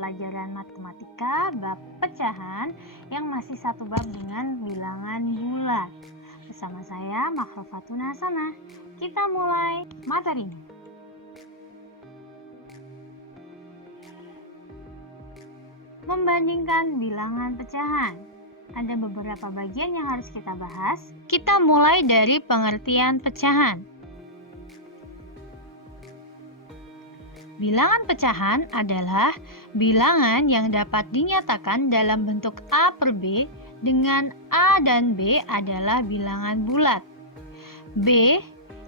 pelajaran matematika bab pecahan yang masih satu bab dengan bilangan bulat. Bersama saya Makrofatun Hasanah. Kita mulai materinya. Membandingkan bilangan pecahan. Ada beberapa bagian yang harus kita bahas. Kita mulai dari pengertian pecahan. Bilangan pecahan adalah bilangan yang dapat dinyatakan dalam bentuk A per B dengan A dan B adalah bilangan bulat. B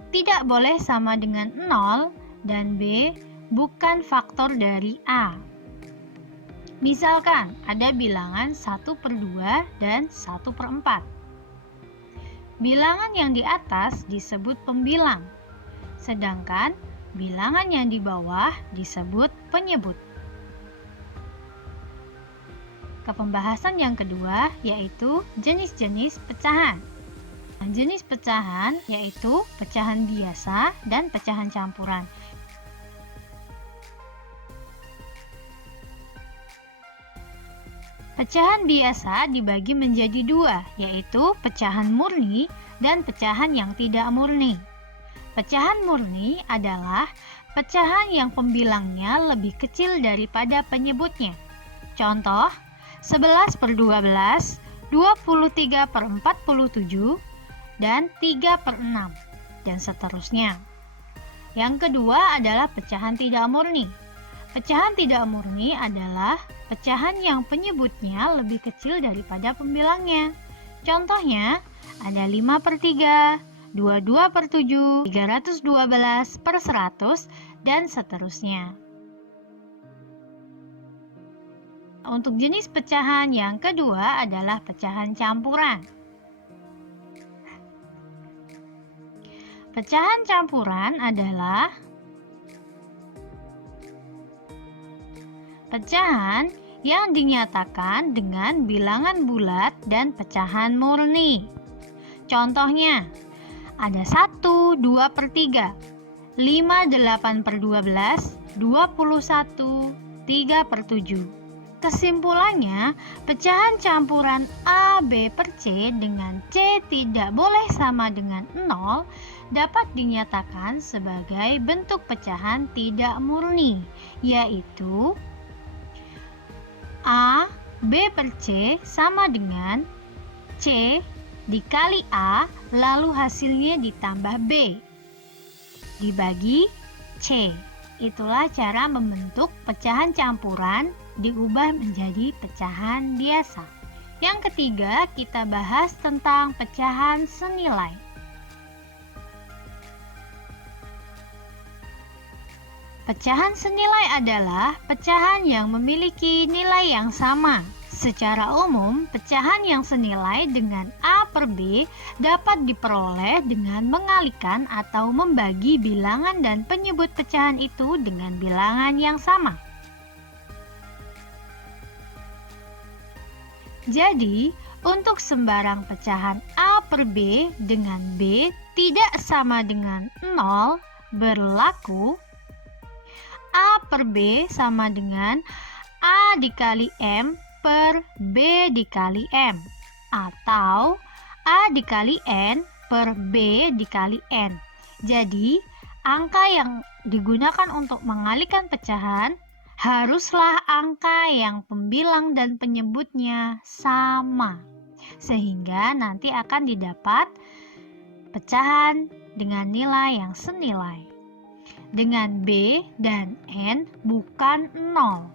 tidak boleh sama dengan 0 dan B bukan faktor dari A. Misalkan ada bilangan 1 per 2 dan 1 per 4. Bilangan yang di atas disebut pembilang, sedangkan bilangan yang di bawah disebut penyebut. Ke pembahasan yang kedua yaitu jenis-jenis pecahan. Jenis pecahan yaitu pecahan biasa dan pecahan campuran. Pecahan biasa dibagi menjadi dua, yaitu pecahan murni dan pecahan yang tidak murni. Pecahan murni adalah pecahan yang pembilangnya lebih kecil daripada penyebutnya. Contoh, 11 per 12, 23 per 47, dan 3 per 6, dan seterusnya. Yang kedua adalah pecahan tidak murni. Pecahan tidak murni adalah pecahan yang penyebutnya lebih kecil daripada pembilangnya. Contohnya, ada 5 per 3, 22 per 7, 312 per 100, dan seterusnya. Untuk jenis pecahan yang kedua adalah pecahan campuran. Pecahan campuran adalah pecahan yang dinyatakan dengan bilangan bulat dan pecahan murni. Contohnya, ada 1, 2 per 3, 5, 8 per 12, 21, 3 per 7. Kesimpulannya, pecahan campuran A, B per C dengan C tidak boleh sama dengan 0 dapat dinyatakan sebagai bentuk pecahan tidak murni, yaitu A, B per C sama dengan C dikali A, lalu hasilnya ditambah B dibagi C. Itulah cara membentuk pecahan campuran diubah menjadi pecahan biasa. Yang ketiga, kita bahas tentang pecahan senilai. Pecahan senilai adalah pecahan yang memiliki nilai yang sama. Secara umum, pecahan yang senilai dengan A per B dapat diperoleh dengan mengalikan atau membagi bilangan dan penyebut pecahan itu dengan bilangan yang sama. Jadi, untuk sembarang pecahan A per B dengan B tidak sama dengan 0 berlaku A per B sama dengan A dikali M per B dikali M, atau A dikali N per B dikali N. Jadi, angka yang digunakan untuk mengalikan pecahan haruslah angka yang pembilang dan penyebutnya sama, sehingga nanti akan didapat pecahan dengan nilai yang senilai. Dengan B dan N bukan 0.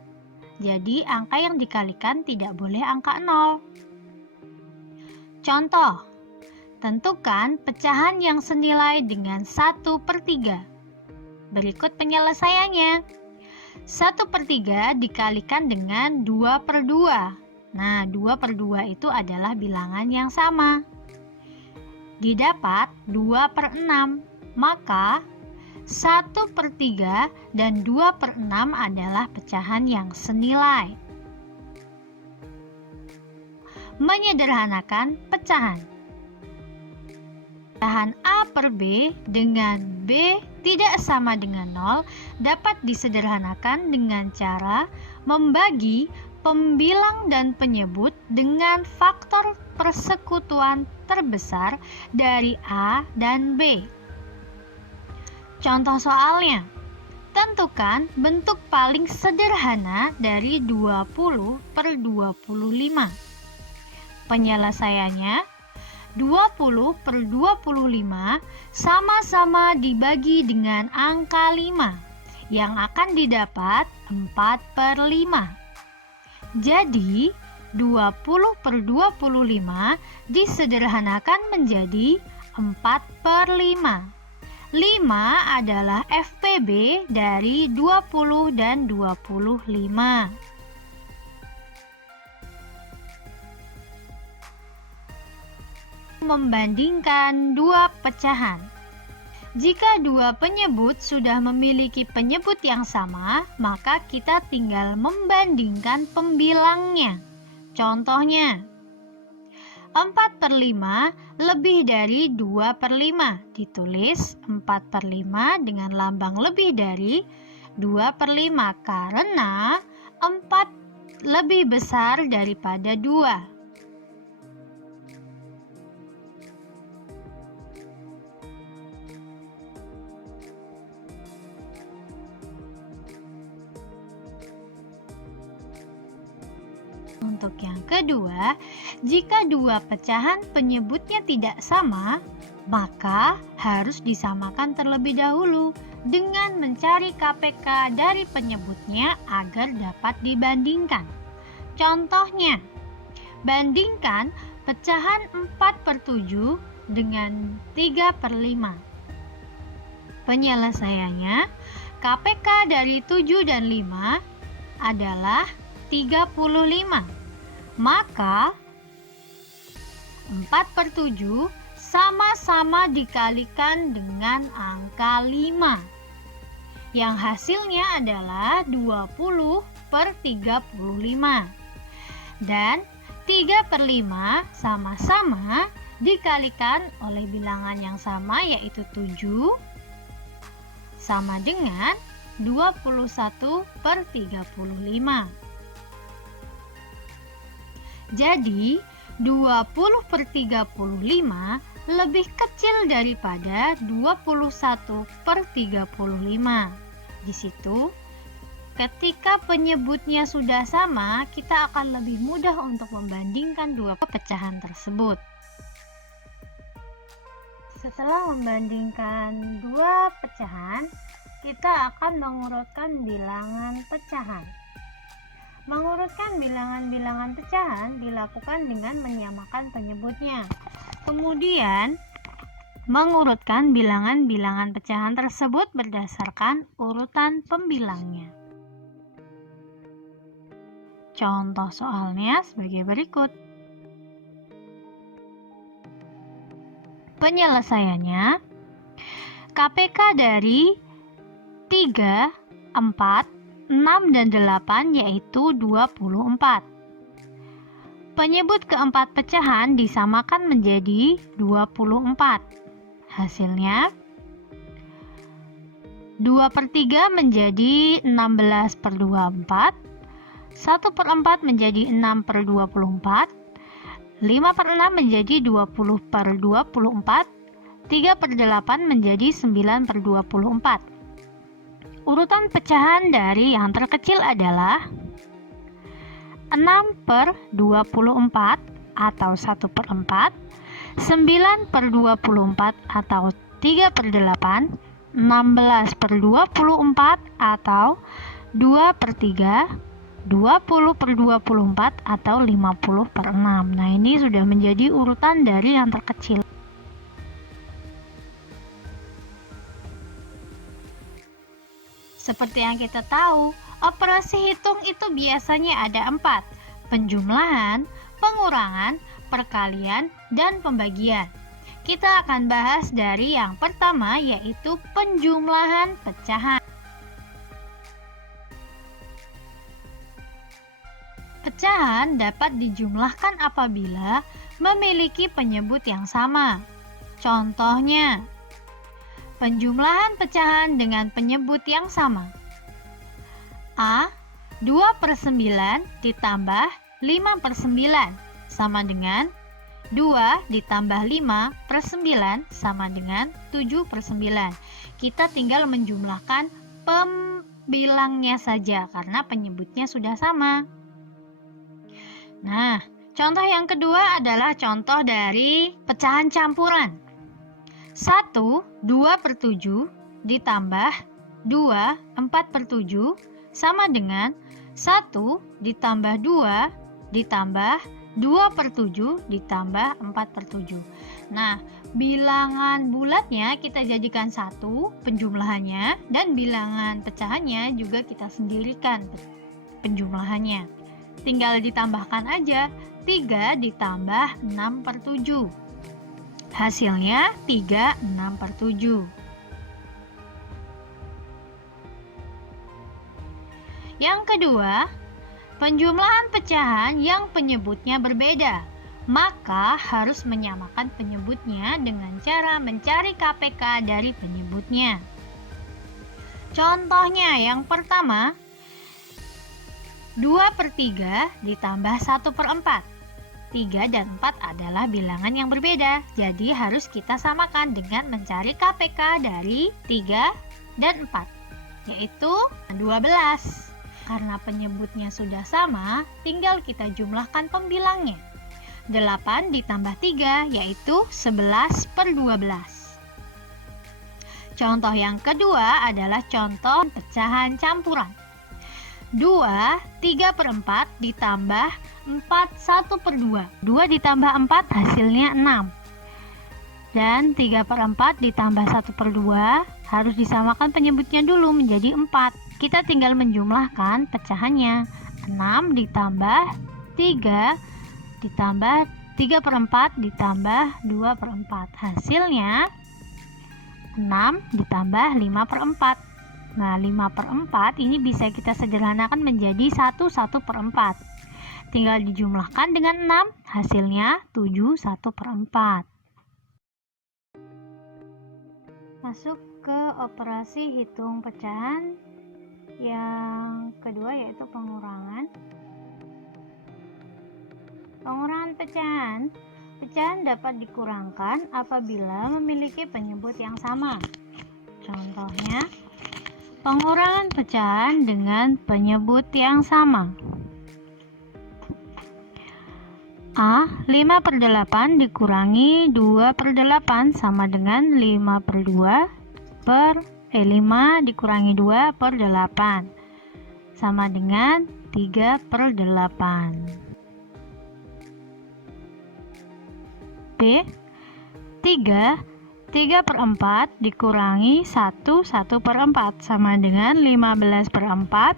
Jadi angka yang dikalikan tidak boleh angka 0. Contoh, tentukan pecahan yang senilai dengan 1 per 3. Berikut penyelesaiannya. 1 per 3 dikalikan dengan 2 per 2. Nah, 2 per 2 itu adalah bilangan yang sama. Didapat 2 per 6. Maka 1 per 3 dan 2 per 6 adalah pecahan yang senilai. Menyederhanakan pecahan. Pecahan A per B dengan B tidak sama dengan 0 dapat disederhanakan dengan cara membagi pembilang dan penyebut dengan faktor persekutuan terbesar dari A dan B. Contoh soalnya, tentukan bentuk paling sederhana dari 20/25. Penyelesaiannya, 20/25 sama-sama dibagi dengan angka 5, yang akan didapat 4/5. Jadi, 20/25 disederhanakan menjadi 4/5. 5 adalah FPB dari 20 dan 25. Membandingkan dua pecahan. Jika dua penyebut sudah memiliki penyebut yang sama, maka kita tinggal membandingkan pembilangnya. Contohnya, 4/5 lebih dari 2/5. Ditulis 4/5 dengan lambang lebih dari 2/5 karena 4 lebih besar daripada 2. Untuk yang kedua, jika dua pecahan penyebutnya tidak sama, maka harus disamakan terlebih dahulu dengan mencari KPK dari penyebutnya agar dapat dibandingkan. Contohnya, bandingkan pecahan 4/7 dengan 3/5. Penyelesaiannya, KPK dari 7 dan 5 adalah 35. Maka 4/7 sama-sama dikalikan dengan angka 5, yang hasilnya adalah 20/35. Dan 3/5 sama-sama dikalikan oleh bilangan yang sama, yaitu 7, sama dengan 21/35. Jadi, 20/35 lebih kecil daripada 21/35. Di situ, ketika penyebutnya sudah sama, kita akan lebih mudah untuk membandingkan dua pecahan tersebut. Setelah membandingkan dua pecahan, kita akan mengurutkan bilangan pecahan. Mengurutkan bilangan-bilangan pecahan dilakukan dengan menyamakan penyebutnya. Kemudian, mengurutkan bilangan-bilangan pecahan tersebut berdasarkan urutan pembilangnya. Contoh soalnya sebagai berikut. Penyelesaiannya, KPK dari 3, 4, 6 dan 8 yaitu 24. Penyebut keempat pecahan disamakan menjadi 24. Hasilnya 2/3 menjadi 16/24, 1/4 menjadi 6/24, 5/6 menjadi 20/24, 3/8 menjadi 9/24. Urutan pecahan dari yang terkecil adalah 6/24 atau 1/4, 9/24 atau 3/8, 16/24 atau 2/3, 20/24 atau 50/6. Nah, ini sudah menjadi urutan dari yang terkecil. Seperti yang kita tahu, operasi hitung itu biasanya ada 4: penjumlahan, pengurangan, perkalian, dan pembagian. Kita akan bahas dari yang pertama, yaitu penjumlahan pecahan. Pecahan dapat dijumlahkan apabila memiliki penyebut yang sama. Contohnya, Penjumlahan pecahan dengan penyebut yang sama. A. 2/9 ditambah 5/9 sama dengan 2 ditambah 5/9 sama dengan 7/9. Kita tinggal menjumlahkan pembilangnya saja karena penyebutnya sudah sama. Nah, contoh yang kedua adalah contoh dari pecahan campuran. 1 2/7 ditambah 2 4/7 sama dengan 1 ditambah 2 ditambah 2/7 ditambah 4/7. Nah, bilangan bulatnya kita jadikan 1 penjumlahannya, dan bilangan pecahannya juga kita sendirikan penjumlahannya. Tinggal ditambahkan aja 3 ditambah 6/7. Hasilnya 3 6/7. Yang kedua, penjumlahan pecahan yang penyebutnya berbeda, maka harus menyamakan penyebutnya dengan cara mencari KPK dari penyebutnya. Contohnya yang pertama, 2/3 ditambah 1/4. 3 dan 4 adalah bilangan yang berbeda, jadi harus kita samakan dengan mencari KPK dari 3 dan 4, yaitu 12. Karena penyebutnya sudah sama, tinggal kita jumlahkan pembilangnya. 8 ditambah 3, yaitu 11/12. Contoh yang kedua adalah contoh pecahan campuran. 2 3/4 ditambah 4 1/2. 2 ditambah 4 hasilnya 6. Dan 3/4 ditambah 1/2 harus disamakan penyebutnya dulu menjadi 4. Kita tinggal menjumlahkan pecahannya. 6 ditambah 3 ditambah 3/4 ditambah 2/4. Hasilnya 6 ditambah 5/4. Nah, 5/4 ini bisa kita sederhanakan menjadi 1/4. Tinggal dijumlahkan dengan 6, hasilnya 7 1/4. Masuk ke operasi hitung pecahan yang kedua, yaitu pengurangan. Pengurangan pecahan. Pecahan dapat dikurangkan apabila memiliki penyebut yang sama. Contohnya, pengurangan pecahan dengan penyebut yang sama. A. 5/8 dikurangi 2/8 sama dengan 5 dikurangi 2/8 sama dengan 3/8. B. 3/4 dikurangi 1/4 sama dengan 15/4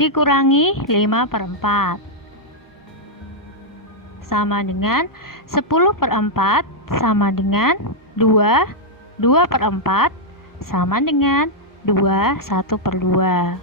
dikurangi 5/4 sama dengan 10/4 sama dengan 2/4 sama dengan 1/2.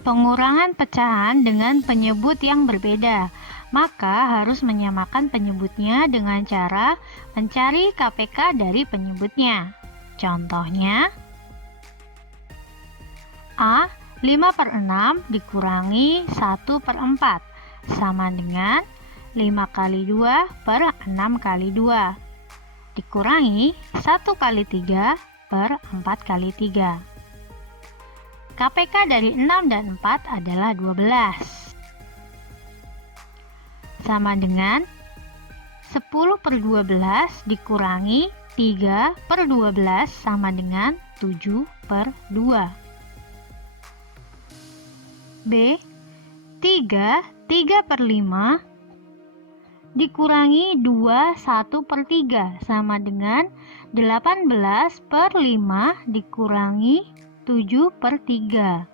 Pengurangan pecahan dengan penyebut yang berbeda, maka harus menyamakan penyebutnya dengan cara mencari KPK dari penyebutnya. Contohnya, A. 5/6 dikurangi 1/4 sama dengan 5 kali 2 per 6 kali 2 dikurangi 1 kali 3 per 4 kali 3. KPK dari 6 dan 4 adalah 12. Sama dengan 10/12 dikurangi 3/12 sama dengan 7/2. B. 3/5 dikurangi 1/3 sama dengan 18/5 dikurangi 7/3.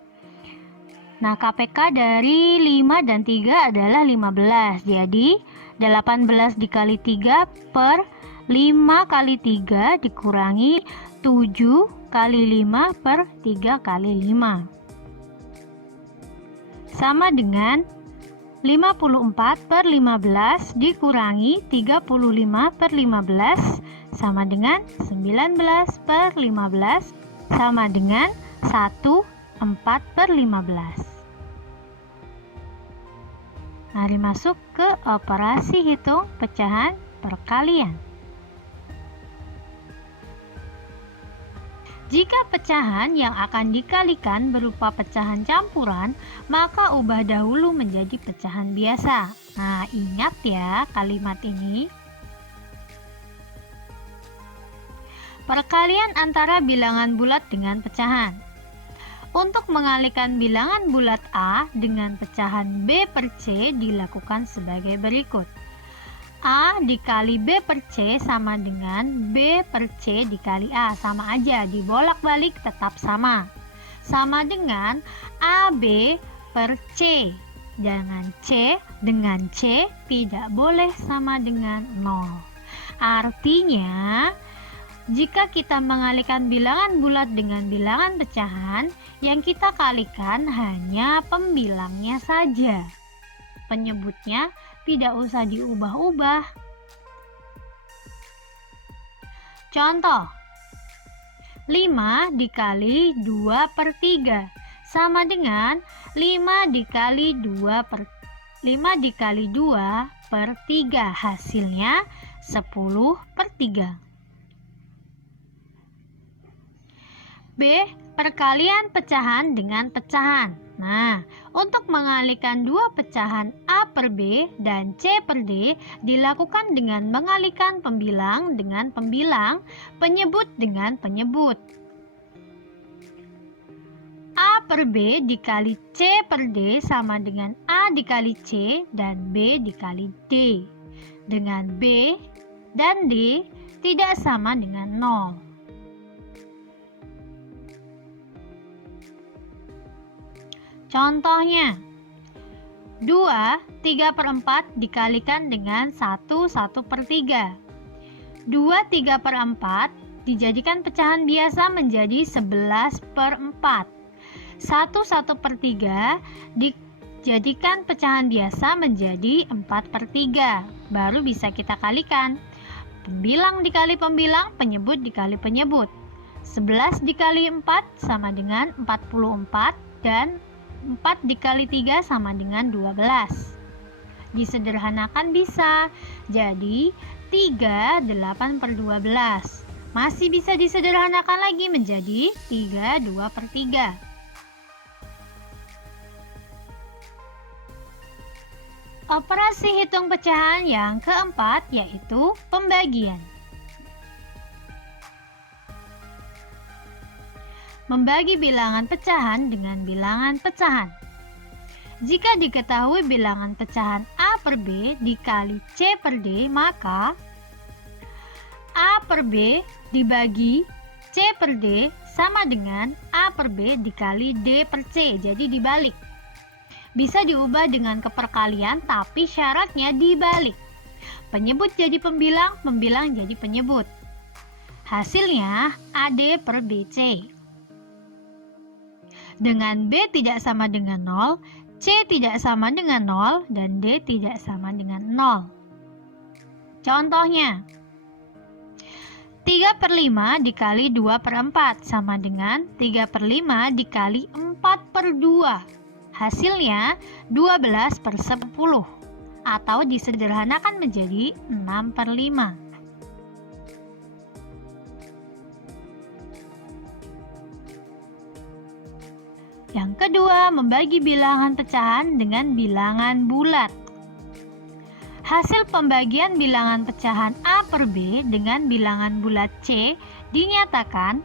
Nah, KPK dari 5 dan 3 adalah 15. Jadi 18 dikali 3 per 5 kali 3 dikurangi 7 kali 5 per 3 kali 5 sama dengan 54/15 dikurangi 35/15 sama dengan 19/15 sama dengan 1/4/15. Mari masuk ke operasi hitung pecahan perkalian. Jika pecahan yang akan dikalikan berupa pecahan campuran, maka ubah dahulu menjadi pecahan biasa. Nah, ingat ya kalimat ini. Perkalian antara bilangan bulat dengan pecahan. Untuk mengalihkan bilangan bulat A dengan pecahan B per C dilakukan sebagai berikut. A dikali B per C sama dengan B per C dikali A, sama aja, dibolak-balik tetap sama. Sama dengan AB per C. Dengan C tidak boleh sama dengan 0. Artinya, jika kita mengalihkan bilangan bulat dengan bilangan pecahan, yang kita kalikan hanya pembilangnya saja. Penyebutnya tidak usah diubah-ubah. Contoh, 5 dikali 2 per 3 sama dengan 5 dikali 2 per 3, hasilnya 10 per 3. B. Perkalian pecahan dengan pecahan. Nah, untuk mengalihkan dua pecahan A per B dan C per D dilakukan dengan mengalihkan pembilang dengan pembilang, penyebut dengan penyebut. A per B dikali C per D sama dengan A dikali C dan B dikali D. Dengan B dan D tidak sama dengan 0. Contohnya, 2 3/4 dikalikan dengan 1 1/3. 2 3/4 dijadikan pecahan biasa menjadi 11/4. 1 1/3 dijadikan pecahan biasa menjadi 4/3. Baru bisa kita kalikan. Pembilang dikali pembilang, penyebut dikali penyebut. 11 dikali 4 sama dengan 44 dan 4 dikali 3 sama dengan 12. Disederhanakan bisa. Jadi 3 8/12. Masih bisa disederhanakan lagi menjadi 3 2/3. Operasi hitung pecahan yang keempat yaitu pembagian. Membagi bilangan pecahan dengan bilangan pecahan. Jika diketahui bilangan pecahan A per B dikali C per D, maka A per B dibagi C per D sama dengan A per B dikali D per C, jadi dibalik. Bisa diubah dengan keperkalian, tapi syaratnya dibalik. Penyebut jadi pembilang, pembilang jadi penyebut. Hasilnya AD per BC. Dengan B tidak sama dengan 0, C tidak sama dengan 0, dan D tidak sama dengan 0. Contohnya, 3/5 dikali 2/4 sama dengan 3/5 dikali 4/2. Hasilnya 12/10 atau disederhanakan menjadi 6/5. Yang kedua, membagi bilangan pecahan dengan bilangan bulat. Hasil pembagian bilangan pecahan A per B dengan bilangan bulat C dinyatakan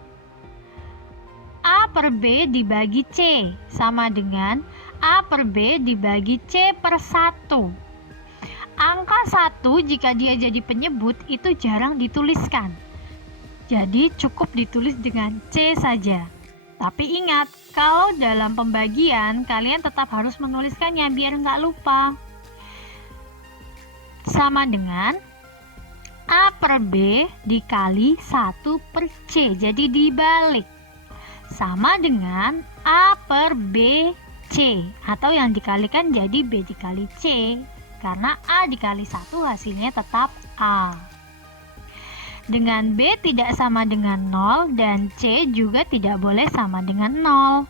A per B dibagi C sama dengan A per B dibagi C per 1. Angka 1 jika dia jadi penyebut itu jarang dituliskan. Jadi cukup ditulis dengan C saja. Tapi ingat, kalau dalam pembagian kalian tetap harus menuliskannya biar nggak lupa. Sama dengan A per B dikali 1 per C, jadi dibalik. Sama dengan A per B C, atau yang dikalikan jadi B dikali C, karena A dikali 1 hasilnya tetap A. Dengan B tidak sama dengan 0 dan C juga tidak boleh sama dengan 0.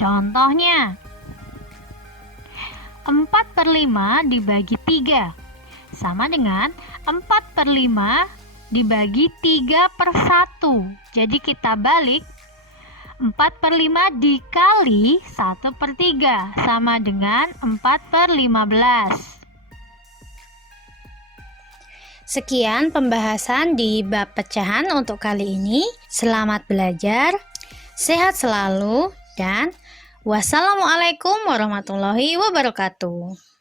Contohnya, 4/5 dibagi 3 sama dengan 4/5 dibagi 3/1. Jadi kita balik, 4/5 dikali 1/3 sama dengan 4/15. Sekian pembahasan di bab pecahan untuk kali ini. Selamat belajar, sehat selalu, dan wassalamualaikum warahmatullahi wabarakatuh.